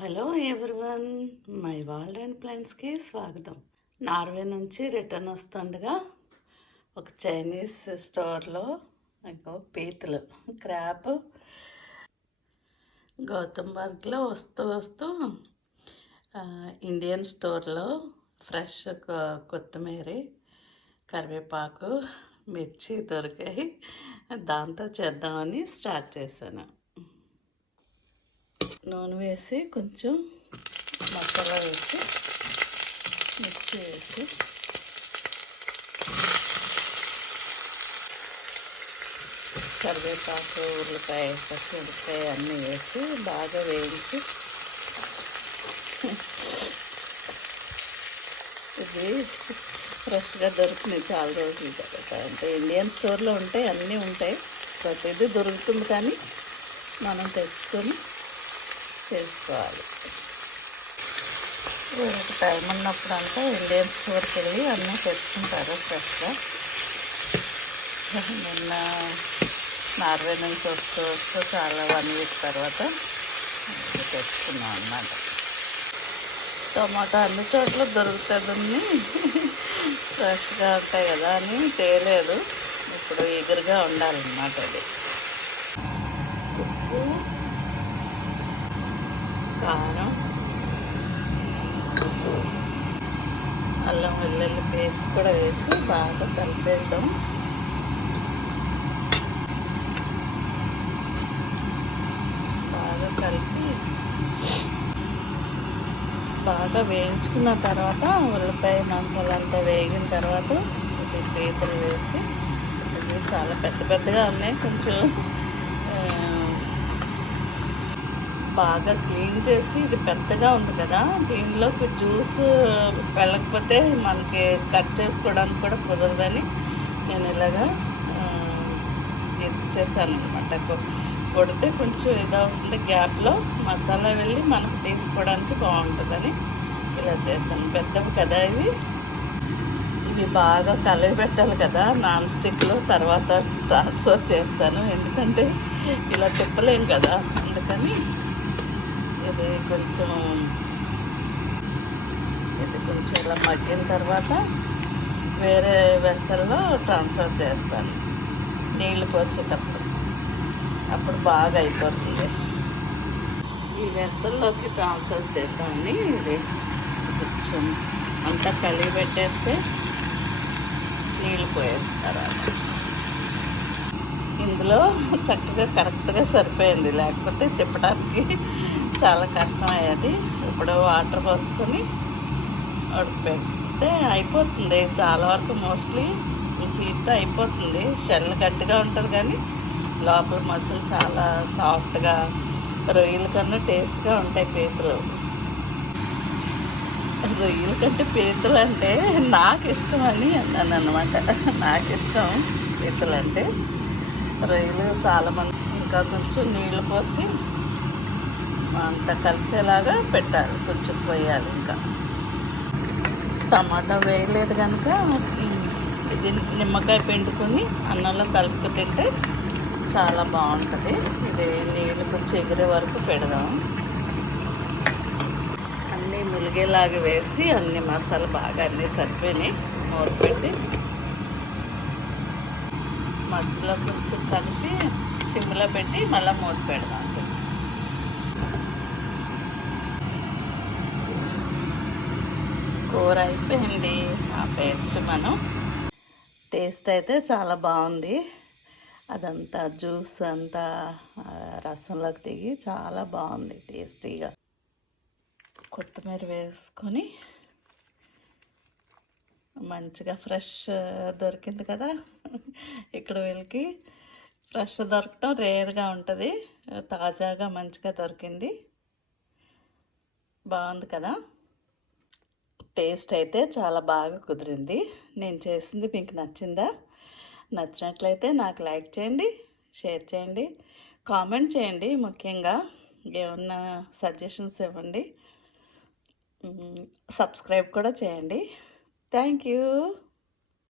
Hello everyone my world and ప్లాన్స్కి స్వాగతం. Norway నుంచి return వస్తుండగా ఒక చైనీస్ స్టోర్లో ఇంకో పీతలు క్రాప్ గౌతమ్ బర్గ్లో వస్తూ వస్తూ ఇండియన్ స్టోర్లో ఫ్రెష్ కొత్తిమీర కరివేపాకు మిర్చి దొరికాయి. దాంతో చేద్దామని స్టార్ట్ చేశాను. నూనె వేసి కొంచెం మసాలా వేసి మిక్సీ వేసి కరివేపాకు ఉల్లిపాయ పచ్చిమిరపకాయ అన్నీ వేసి బాగా వేయించి ఇది ఫ్రెష్గా దొరుకుతుంది చాలా రోజులు తర్వాత. అంటే ఇండియన్ స్టోర్లో ఉంటాయి అన్నీ ఉంటాయి. ప్రతిదీ దొరుకుతుంది కానీ మనం తెచ్చుకొని చేసుకోవాలి. వీళ్ళకి టైం ఉన్నప్పుడు అంతా ఇండియన్ స్టోర్కి వెళ్ళి అన్నీ తెచ్చుకుంటారు ఫ్రెష్గా. నిన్న నార్వే నుంచి వస్తూ వస్తూ చాలా వన్ వీక్ తర్వాత తెచ్చుకున్నాం అన్నమాట. టమాటా అన్ని చోట్ల దొరుకుతుందని ఫ్రెష్గా ఉంటాయి కదా అని తేలేదు. ఇప్పుడు ఎగురుగా ఉండాలన్నమాట అది. కారం. అల్లం వెల్లుల్లి పేస్ట్ కూడా వేసి బాగా కలిపేద్దాం. బాగా కలిపి బాగా వేయించుకున్న తర్వాత ఉల్లిపాయ మసాలా అంతా వేగిన తర్వాత ఇది పీతలు వేసి ఇవి చాలా పెద్ద పెద్దగా ఉన్నాయి కొంచెం. బాగా క్లీన్ చేసి ఇది పెద్దగా ఉంది కదా దీనిలోకి జ్యూస్ వెళ్ళకపోతే మనకి కట్ చేసుకోవడానికి కూడా కుదరదని నేను ఇలాగా ఇది చేశాను అనమాట కొడితే కొంచెం ఇదవుతుంది గ్యాప్లో మసాలా వెళ్ళి మనకు తీసుకోవడానికి బాగుంటుందని ఇలా చేశాను. పెద్దవి కదా ఇవి? ఇవి బాగా కలిపి పెట్టాలి కదా నాన్ స్టిక్లో తర్వాత ట్రాన్స్ఫర్ చేస్తాను. ఎందుకంటే ఇలా తిప్పలేం కదా అందుకని ఇది కొంచెం ఇది కొంచెం ఇలా మగ్గిన తర్వాత వేరే వెసల్లో ట్రాన్స్ఫర్ చేస్తాను. నీళ్ళు పోసేటప్పుడు. అప్పుడు బాగా అయిపోతుంది ఈ వెసల్లోకి ట్రాన్స్ఫర్ చేద్దామని ఇది. కొంచెం అంతా కలిగి పెట్టేస్తే నీళ్ళు పోయేస్తారు. ఇందులో చక్కగా కరెక్ట్గా సరిపోయింది. లేకపోతే తిప్పడానికి చాలా కష్టం అయ్యేది ఇప్పుడు వాటర్ పోసుకొని పెడితే అయిపోతుంది. చాలా వరకు మోస్ట్లీ హీట్తో అయిపోతుంది. షెల్ గట్టిగా ఉంటుంది కానీ లోపల మసులు చాలా సాఫ్ట్గా రొయ్యల కన్నా టేస్ట్గా ఉంటాయి పీతలు. రొయ్యల కంటే పీతలు అంటే నాకు ఇష్టం అని అన్నాను అనమాట నాకు ఇష్టం పీతలు అంటే రొయ్యలు చాలామంది ఇంకా కొంచెం నీళ్ళు పోసి అంత కలిసేలాగా పెట్టాలి. కొంచెం పోయాలి ఇంకా. టమాటా వేయలేదు కనుక ఇది నిమ్మకాయ పిండుకొని అన్నంలో కలుపుకు తింటే చాలా బాగుంటుంది. ఇది నీళ్ళు కొంచెం ఎగిరే వరకు పెడదాం. అన్నీ ములిగేలాగా వేసి అన్ని మసాలా బాగా అన్నీ సరిపోయినాయి. మూత పెట్టి. మధ్యలో కొంచెం కలిపి సిమ్లో పెట్టి మళ్ళీ మూత పెడదాం. కూర అయిపోయింది. ఆపేయచ్చు మనం. టేస్ట్ అయితే చాలా బాగుంది. అదంతా జ్యూస్ అంతా రసంలోకి దిగి చాలా బాగుంది టేస్టీగా. కొత్తిమీర వేసుకొని మంచిగా ఫ్రెష్ దొరికింది కదా. ఇక్కడ వీళ్ళకి ఫ్రెష్ దొరకటం రేర్గా ఉంటుంది. తాజాగా మంచిగా దొరికింది. బాగుంది కదా. టేస్ట్ అయితే చాలా బాగా కుదిరింది. నేను చేసింది మీకు నచ్చిందా? నచ్చినట్లయితే నాకు లైక్ చేయండి షేర్ చేయండి కామెంట్ చేయండి ముఖ్యంగా. ఏమన్నా సజెషన్స్ ఇవ్వండి. సబ్స్క్రైబ్ కూడా చేయండి. Thank you.